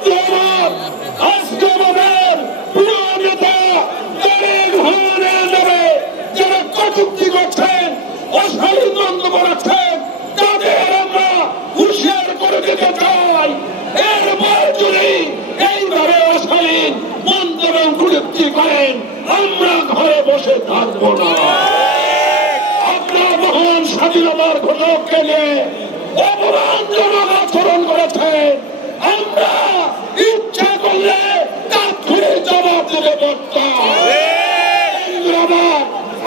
আজকে আমাদের প্রিয় নেতা তারেক রহমানের নামে যারা কটূক্তি করছেন, অশালীন মন্তব্য রাখছেন, তাদের আমরা হুঁশিয়ার করে দিতে চাই। এরপর যদি এইভাবে অশালীন মন্তব্য কটূক্তি করেন, আমরা ঘরে বসে থাকবো না। আপনার মহান স্বাধীনতার ঘোষককে নিয়ে অপমানজনক আচরণ করেছেন, আমরা ইচ্ছা করলে তাৎক্ষণিক জবাব দিতে পারতাম।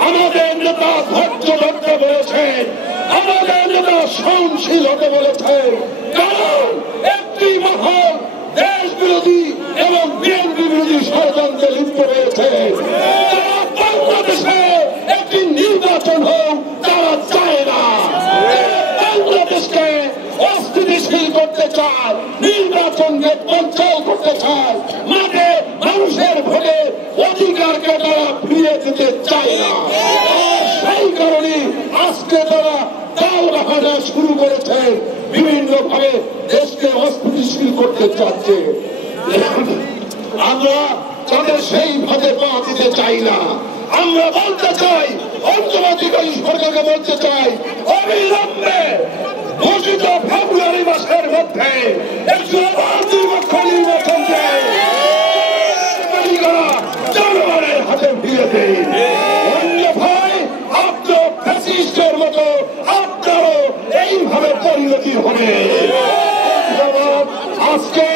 আমাদের নেতা ধৈর্য ধরতে বলেছেন, আমাদের নেতা সহনশীল হতে বলেছেন, কারণ একটি মহল দেশ বিরোধী এবং বিএনপি বিরোধী ষড়যন্ত্রে লিপ্ত রয়েছে। তারা বাংলাদেশে একটি নির্বাচন হোক তারা চায় না। বাংলাদেশকে অস্থিতিশীল করতে চায়, নির্বাচনকে বঞ্চল করতে চায়, মাঠে মানুষের ভোটে অধিকারকে তারা ফিরিয়ে দিতে চায় না। সেই কারণে আজকে তারা তাল বাহানা শুরু করেছে, বিভিন্ন ভাবে দেশকে অস্থিতিশীল করতে চাচ্ছে। আমরা তাদের সেই ভাবে পা দিতে চাই না। আমরা বলতে চাই, অন্তর্বর্তীকালীন সরকারকে বলতে চাই, অবিলম্বে ঘোষিত ফেব্রুয়ারি মাসের মধ্যে একটি নিরপেক্ষ নির্বাচন জনগণের হাতে ফিরে দিন। অন্যথায় আপনার ফ্যাসিস্টের মতো আপনারও এইভাবে পরিণতি হবে। আজকে